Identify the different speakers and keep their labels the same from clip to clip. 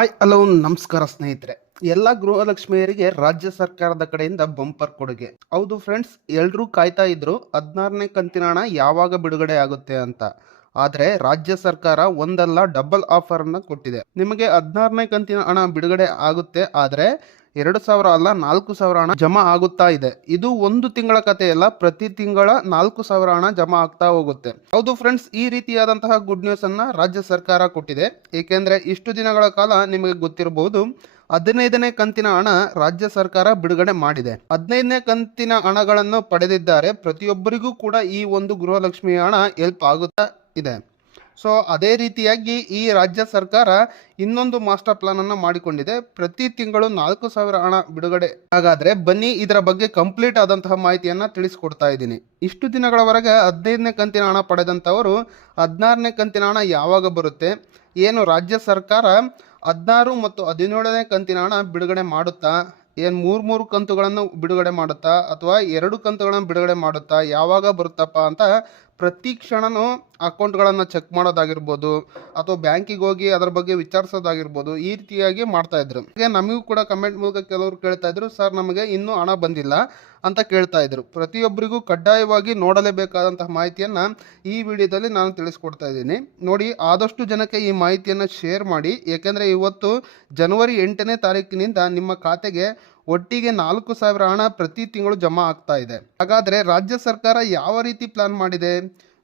Speaker 1: Hi hello ನಮಸ್ಕಾರ ಸ್ನೇಹಿತರೆ. ಎಲ್ಲ ಗೃಹಲಕ್ಷ್ಮಿಯರಿಗೆ ರಾಜ್ಯ ಸರ್ಕಾರದ ಕಡೆಯಿಂದ ಬಂಪರ್ ಕೊಡುಗೆ. ಹೌದು ಫ್ರೆಂಡ್ಸ್ ಎಲ್ಲರೂ ಕಾಯ್ತಾ ಇದ್ರು, ಹದಿನಾರನೇ ಕಂತಿನ ಹಣ ಯಾವಾಗ ಬಿಡುಗಡೆ ಆಗುತ್ತೆ ಅಂತ. ಆದರೆ ರಾಜ್ಯ ಸರ್ಕಾರ ಒಂದಲ್ಲ ಡಬಲ್ ಆಫರ್ ಅನ್ನ ಕೊಟ್ಟಿದೆ. ನಿಮಗೆ ಹದಿನಾರನೇ ಕಂತಿನ ಹಣ ಬಿಡುಗಡೆ ಆಗುತ್ತೆ, ಆದರೆ ಎರಡು ಸಾವಿರ ಅಲ್ಲ, ನಾಲ್ಕು ಸಾವಿರ ಹಣ ಜಮಾ ಆಗುತ್ತಾ ಇದೆ. ಇದು ಒಂದು ತಿಂಗಳ ಕಥೆಯಲ್ಲ, ಪ್ರತಿ ತಿಂಗಳ ನಾಲ್ಕು ಸಾವಿರ ಹಣ ಜಮಾ ಆಗ್ತಾ ಹೋಗುತ್ತೆ. ಹೌದು ಫ್ರೆಂಡ್ಸ್ ಈ ರೀತಿಯಾದಂತಹ ಗುಡ್ ನ್ಯೂಸ್ ಅನ್ನ ರಾಜ್ಯ ಸರ್ಕಾರ ಕೊಟ್ಟಿದೆ. ಏಕೆಂದ್ರೆ ಇಷ್ಟು ದಿನಗಳ ಕಾಲ ನಿಮಗೆ ಗೊತ್ತಿರಬಹುದು, ಹದಿನೈದನೇ ಕಂತಿನ ಹಣ ರಾಜ್ಯ ಸರ್ಕಾರ ಬಿಡುಗಡೆ ಮಾಡಿದೆ. ಹದಿನೈದನೇ ಕಂತಿನ ಹಣಗಳನ್ನು ಪಡೆದಿದ್ದಾರೆ. ಪ್ರತಿಯೊಬ್ಬರಿಗೂ ಕೂಡ ಈ ಒಂದು ಗೃಹಲಕ್ಷ್ಮಿ ಹಣ ಹೆಲ್ಪ್ ಆಗುತ್ತಾ ಇದೆ. ಸೊ ಅದೇ ರೀತಿಯಾಗಿ ಈ ರಾಜ್ಯ ಸರ್ಕಾರ ಇನ್ನೊಂದು ಮಾಸ್ಟರ್ ಪ್ಲಾನ್ ಅನ್ನು ಮಾಡಿಕೊಂಡಿದೆ. ಪ್ರತಿ ತಿಂಗಳು ನಾಲ್ಕು ಸಾವಿರ ಹಣ ಬಿಡುಗಡೆ ಹಾಗಾದ್ರೆ ಬನ್ನಿ ಇದರ ಬಗ್ಗೆ ಕಂಪ್ಲೀಟ್ ಆದಂತಹ ಮಾಹಿತಿಯನ್ನ ತಿಳಿಸ್ಕೊಡ್ತಾ ಇದ್ದೀನಿ. ಇಷ್ಟು ದಿನಗಳವರೆಗೆ ಹದಿನೈದನೇ ಕಂತಿನ ಹಣ ಪಡೆದಂಥವರು ಹದಿನಾರನೇ ಕಂತಿನ ಹಣ ಯಾವಾಗ ಬರುತ್ತೆ? ಏನು ರಾಜ್ಯ ಸರ್ಕಾರ ಹದಿನಾರು ಮತ್ತು ಹದಿನೇಳನೇ ಕಂತಿನ ಹಣ ಬಿಡುಗಡೆ ಮಾಡುತ್ತಾ? ಏನು ಮೂರು ಮೂರು ಕಂತುಗಳನ್ನು ಬಿಡುಗಡೆ ಮಾಡುತ್ತಾ? ಅಥವಾ ಎರಡು ಕಂತುಗಳನ್ನು ಬಿಡುಗಡೆ ಮಾಡುತ್ತಾ? ಯಾವಾಗ ಬರುತ್ತಪ್ಪ ಅಂತ ಪ್ರತಿ ಕ್ಷಣನೂ ಅಕೌಂಟ್ಗಳನ್ನು ಚೆಕ್ ಮಾಡೋದಾಗಿರ್ಬೋದು ಅಥವಾ ಬ್ಯಾಂಕಿಗೆ ಹೋಗಿ ಅದರ ಬಗ್ಗೆ ವಿಚಾರಿಸೋದಾಗಿರ್ಬೋದು ಈ ರೀತಿಯಾಗಿ ಮಾಡ್ತಾ ಇದ್ರು. ಹಾಗೆ ನಮಗೂ ಕೂಡ ಕಮೆಂಟ್ ಮೂಲಕ ಕೆಲವರು ಕೇಳ್ತಾ ಇದ್ರು, ಸರ್, ನಮಗೆ ಇನ್ನೂ ಹಣ ಬಂದಿಲ್ಲ ಅಂತ ಕೇಳ್ತಾ ಇದ್ರು. ಪ್ರತಿಯೊಬ್ಬರಿಗೂ ಕಡ್ಡಾಯವಾಗಿ ನೋಡಲೇಬೇಕಾದಂತಹ ಮಾಹಿತಿಯನ್ನು ಈ ವಿಡಿಯೋದಲ್ಲಿ ನಾನು ತಿಳಿಸ್ಕೊಡ್ತಾ ಇದ್ದೀನಿ. ನೋಡಿ, ಆದಷ್ಟು ಜನಕ್ಕೆ ಈ ಮಾಹಿತಿಯನ್ನು ಶೇರ್ ಮಾಡಿ. ಏಕೆಂದರೆ ಇವತ್ತು ಜನವರಿ ಎಂಟನೇ ತಾರೀಕಿನಿಂದ ನಿಮ್ಮ ಖಾತೆಗೆ ಒಟ್ಟಿಗೆ ನಾಲ್ಕು ಸಾವಿರ ಹಣ ಪ್ರತಿ ತಿಂಗಳು ಜಮಾ ಆಗ್ತಾ ಇದೆ. ಹಾಗಾದರೆ ರಾಜ್ಯ ಸರ್ಕಾರ ಯಾವ ರೀತಿ ಪ್ಲಾನ್ ಮಾಡಿದೆ?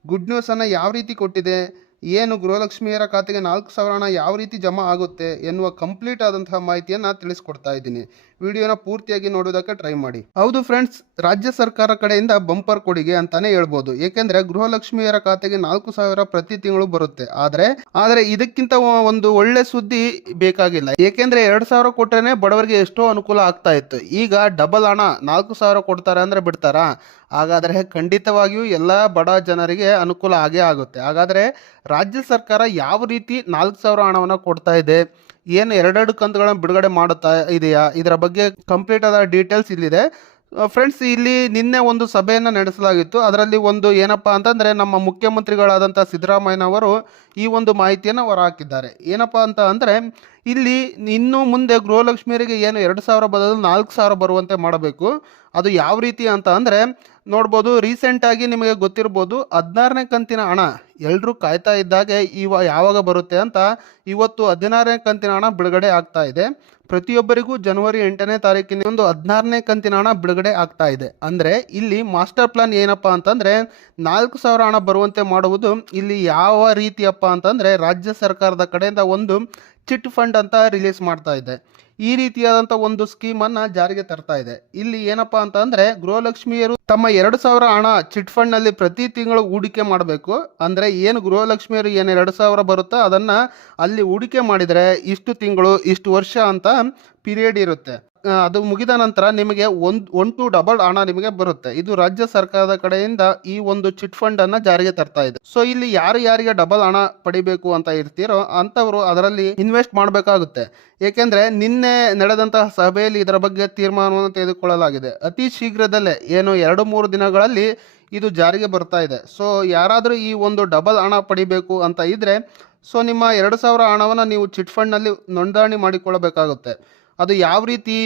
Speaker 1: ಗುಡ್ ನ್ಯೂಸನ್ನು ಯಾವ ರೀತಿ ಕೊಟ್ಟಿದೆ? ಏನು ಗೃಹಲಕ್ಷ್ಮಿಯರ ಖಾತೆಗೆ ನಾಲ್ಕು ಸಾವಿರ ಹಣ ಯಾವ ರೀತಿ ಜಮಾ ಆಗುತ್ತೆ ಎನ್ನುವ ಕಂಪ್ಲೀಟ್ ಆದಂತಹ ಮಾಹಿತಿಯನ್ನು ತಿಳಿಸ್ಕೊಡ್ತಾ ಇದ್ದೀನಿ. ವಿಡಿಯೋನ ಪೂರ್ತಿಯಾಗಿ ನೋಡೋದಕ್ಕೆ ಟ್ರೈ ಮಾಡಿ. ಹೌದು ಫ್ರೆಂಡ್ಸ್, ರಾಜ್ಯ ಸರ್ಕಾರ ಕಡೆಯಿಂದ ಬಂಪರ್ ಕೊಡುಗೆ ಅಂತಾನೆ ಹೇಳ್ಬೋದು. ಏಕೆಂದ್ರೆ ಗೃಹಲಕ್ಷ್ಮಿಯರ ಖಾತೆಗೆ ನಾಲ್ಕು ಸಾವಿರ ಪ್ರತಿ ತಿಂಗಳು ಬರುತ್ತೆ. ಆದ್ರೆ ಆದ್ರೆ ಇದಕ್ಕಿಂತ ಒಂದು ಒಳ್ಳೆ ಸುದ್ದಿ ಬೇಕಾಗಿಲ್ಲ. ಏಕೆಂದ್ರೆ ಎರಡ್ ಸಾವಿರ ಕೊಟ್ರೇನೆ ಬಡವರಿಗೆ ಎಷ್ಟೋ ಅನುಕೂಲ ಆಗ್ತಾ ಇತ್ತು. ಈಗ ಡಬಲ್ ಹಣ, ನಾಲ್ಕು ಸಾವಿರ ಕೊಡ್ತಾರೆ ಅಂದ್ರೆ ಬಿಡ್ತಾರಾ? ಹಾಗಾದ್ರೆ ಖಂಡಿತವಾಗಿಯೂ ಎಲ್ಲ ಬಡ ಜನರಿಗೆ ಅನುಕೂಲ ಆಗೇ ಆಗುತ್ತೆ. ಹಾಗಾದ್ರೆ ರಾಜ್ಯ ಸರ್ಕಾರ ಯಾವ ರೀತಿ ನಾಲ್ಕು ಸಾವಿರ ಹಣವನ್ನು ಕೊಡ್ತಾ ಇದೆ? ಏನು ಎರಡೆರಡು ಕಂತುಗಳನ್ನು ಬಿಡುಗಡೆ ಮಾಡುತ್ತಾ ಇದೆಯಾ? ಇದರ ಬಗ್ಗೆ ಕಂಪ್ಲೀಟ್ ಆದ ಡೀಟೇಲ್ಸ್ ಇಲ್ಲಿದೆ. ಫ್ರೆಂಡ್ಸ್ ಇಲ್ಲಿ ನಿನ್ನೆ ಒಂದು ಸಭೆಯನ್ನು ನಡೆಸಲಾಗಿತ್ತು. ಅದರಲ್ಲಿ ಒಂದು ಏನಪ್ಪ ಅಂತಂದರೆ ನಮ್ಮ ಮುಖ್ಯಮಂತ್ರಿಗಳಾದಂಥ ಸಿದ್ದರಾಮಯ್ಯನವರು ಈ ಒಂದು ಮಾಹಿತಿಯನ್ನು ಹೊರಹಾಕಿದ್ದಾರೆ. ಏನಪ್ಪ ಅಂತ ಅಂದರೆ ಇಲ್ಲಿ ಇನ್ನು ಮುಂದೆ ಗೃಹಲಕ್ಷ್ಮಿಯರಿಗೆ ಏನು ಎರಡು ಸಾವಿರ ಬದಲು ನಾಲ್ಕು ಸಾವಿರ ಬರುವಂತೆ ಮಾಡಬೇಕು. ಅದು ಯಾವ ರೀತಿ ಅಂತ ಅಂದರೆ, ನೋಡ್ಬೋದು ರೀಸೆಂಟಾಗಿ ನಿಮಗೆ ಗೊತ್ತಿರ್ಬೋದು, ಹದಿನಾರನೇ ಕಂತಿನ ಹಣ ಎಲ್ಲರೂ ಕಾಯ್ತಾ ಇದ್ದಾಗೆ ಇವ ಯಾವಾಗ ಬರುತ್ತೆ ಅಂತ ಇವತ್ತು ಹದಿನಾರನೇ ಕಂತಿನ ಹಣ ಬಿಡುಗಡೆ ಆಗ್ತಾ ಇದೆ. ಪ್ರತಿಯೊಬ್ಬರಿಗೂ ಜನವರಿ ಎಂಟನೇ ತಾರೀಕಿನ ಒಂದು ಹದಿನಾರನೇ ಕಂತಿನ ಹಣ ಬಿಡುಗಡೆ ಆಗ್ತಾ ಇದೆ. ಅಂದರೆ ಇಲ್ಲಿ ಮಾಸ್ಟರ್ ಪ್ಲಾನ್ ಏನಪ್ಪ ಅಂತಂದರೆ, ನಾಲ್ಕು ಸಾವಿರ ಹಣ ಬರುವಂತೆ ಮಾಡುವುದು ಇಲ್ಲಿ ಯಾವ ರೀತಿಯಪ್ಪ ಅಂತಂದರೆ, ರಾಜ್ಯ ಸರ್ಕಾರದ ಕಡೆಯಿಂದ ಒಂದು ಚಿಟ್ ಫಂಡ್ ಅಂತ ರಿಲೀಸ್ ಮಾಡ್ತಾ ಇದೆ. ಈ ರೀತಿಯಾದಂಥ ಒಂದು ಸ್ಕೀಮನ್ನು ಜಾರಿಗೆ ತರ್ತಾ ಇದೆ. ಇಲ್ಲಿ ಏನಪ್ಪ ಅಂತ ಅಂದರೆ ಗೃಹಲಕ್ಷ್ಮಿಯರು ತಮ್ಮ ಎರಡು ಸಾವಿರ ಹಣ ಚಿಟ್ ಫಂಡ್ನಲ್ಲಿ ಪ್ರತಿ ತಿಂಗಳು ಹೂಡಿಕೆ ಮಾಡಬೇಕು. ಅಂದರೆ ಏನು ಗೃಹಲಕ್ಷ್ಮಿಯರು ಏನು ಎರಡು ಸಾವಿರ ಬರುತ್ತೋ ಅದನ್ನು ಅಲ್ಲಿ ಹೂಡಿಕೆ ಮಾಡಿದರೆ ಇಷ್ಟು ತಿಂಗಳು, ಇಷ್ಟು ವರ್ಷ ಅಂತ ಪೀರಿಯಡ್ ಇರುತ್ತೆ. ಅದು ಮುಗಿದ ನಂತರ ನಿಮಗೆ ಒಂದು ಒನ್ ಟು ಡಬಲ್ ಹಣ ನಿಮಗೆ ಬರುತ್ತೆ. ಇದು ರಾಜ್ಯ ಸರ್ಕಾರದ ಕಡೆಯಿಂದ ಈ ಒಂದು ಚಿಟ್ ಫಂಡ್ ಅನ್ನ ಜಾರಿಗೆ ತರ್ತಾ ಇದೆ. ಸೊ ಇಲ್ಲಿ ಯಾರು ಯಾರಿಗೆ ಡಬಲ್ ಹಣ ಪಡಿಬೇಕು ಅಂತ ಇರ್ತೀರೋ ಅಂತವರು ಅದರಲ್ಲಿ ಇನ್ವೆಸ್ಟ್ ಮಾಡಬೇಕಾಗುತ್ತೆ. ಏಕೆಂದ್ರೆ ನಿನ್ನೆ ನಡೆದಂತಹ ಸಭೆಯಲ್ಲಿ ಇದರ ಬಗ್ಗೆ ತೀರ್ಮಾನವನ್ನು ತೆಗೆದುಕೊಳ್ಳಲಾಗಿದೆ. ಅತಿ ಶೀಘ್ರದಲ್ಲೇ, ಏನು ಎರಡು, ಮೂರು ದಿನಗಳಲ್ಲಿ ಇದು ಜಾರಿಗೆ ಬರ್ತಾ ಇದೆ. ಸೊ ಯಾರಾದರೂ ಈ ಒಂದು ಡಬಲ್ ಹಣ ಪಡಿಬೇಕು ಅಂತ ಇದ್ರೆ ಸೊ ನಿಮ್ಮ ಎರಡು ಸಾವಿರ ಹಣವನ್ನು ನೀವು ಚಿಟ್ ಫಂಡ್ನಲ್ಲಿ ನೋಂದಣಿ ಮಾಡಿಕೊಳ್ಳಬೇಕಾಗುತ್ತೆ. ಅದು ಯಾವ ರೀತಿ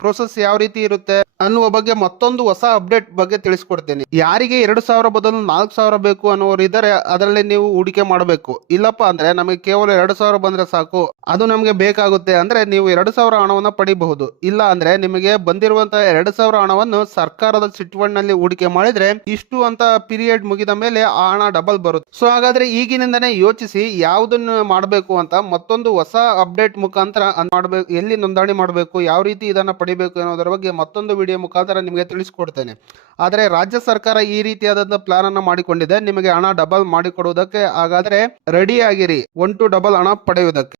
Speaker 1: ಪ್ರೋಸೆಸ್ ಯಾವ ರೀತಿ ಇರುತ್ತೆ? ಅನ್ನುವ ಬಗ್ಗೆ ಮತ್ತೊಂದು ಹೊಸ ಅಪ್ಡೇಟ್ ಬಗ್ಗೆ ತಿಳಿಸ್ಕೊಡ್ತೇನೆ. ಯಾರಿಗೆ ಎರಡು ಸಾವಿರ ಬದಲು ನಾಲ್ಕು ಸಾವಿರ ಬೇಕು ಅನ್ನೋರು ಇದ್ದಾರೆ ಅದರಲ್ಲಿ ನೀವು ಹೂಡಿಕೆ ಮಾಡಬೇಕು. ಇಲ್ಲಪ್ಪ ಅಂದ್ರೆ ನಮಗೆ ಕೇವಲ ಎರಡು ಸಾವಿರ ಬಂದ್ರೆ ಸಾಕು. ಅದು ನಮಗೆ ಬೇಕಾಗುತ್ತೆ ಅಂದ್ರೆ ನೀವು ಎರಡು ಸಾವಿರ ಹಣವನ್ನು ಪಡಿಬಹುದು. ಇಲ್ಲ ಅಂದ್ರೆ ನಿಮಗೆ ಬಂದಿರುವಂತಹ ಎರಡು ಸಾವಿರ ಹಣವನ್ನು ಸರ್ಕಾರದ ಸಿಟ್ ಫಂಡ್ನಲ್ಲಿ ಹೂಡಿಕೆ ಮಾಡಿದ್ರೆ ಇಷ್ಟು ಅಂತ ಪೀರಿಯಡ್ ಮುಗಿದ ಮೇಲೆ ಆ ಹಣ ಡಬಲ್ ಬರುತ್ತೆ. ಸೊ ಹಾಗಾದ್ರೆ ಈಗಿನಿಂದನೇ ಯೋಚಿಸಿ ಯಾವುದನ್ನು ಮಾಡಬೇಕು ಅಂತ ಮತ್ತೊಂದು ಹೊಸ ಅಪ್ಡೇಟ್ ಮುಖಾಂತರ ಮಾಡಬೇಕು ಎಲ್ಲಿ ನೋಂದಣಿ ಮಾಡಬೇಕು, ಯಾವ ರೀತಿ ಇದನ್ನ ಪಡಿಬೇಕು ಅನ್ನೋದರ ಬಗ್ಗೆ ಮತ್ತೊಂದು ವಿಡಿಯೋ ಮುಖಾಂತರ ನಿಮಗೆ ತಿಳಿಸ್ಕೊಡ್ತೇನೆ. ಆದರೆ ರಾಜ್ಯ ಸರ್ಕಾರ ಈ ರೀತಿಯಾದಂಥ ಪ್ಲಾನ್ ಅನ್ನ ಮಾಡಿಕೊಂಡಿದೆ. ನಿಮಗೆ ಹಣ ಡಬಲ್ ಮಾಡಿಕೊಡುವುದಕ್ಕೆ ಹಾಗಾದ್ರೆ ರೆಡಿ ಆಗಿರಿ. ಒನ್ ಟು ಡಬಲ್ ಹಣ ಪಡೆಯುವುದಕ್ಕೆ.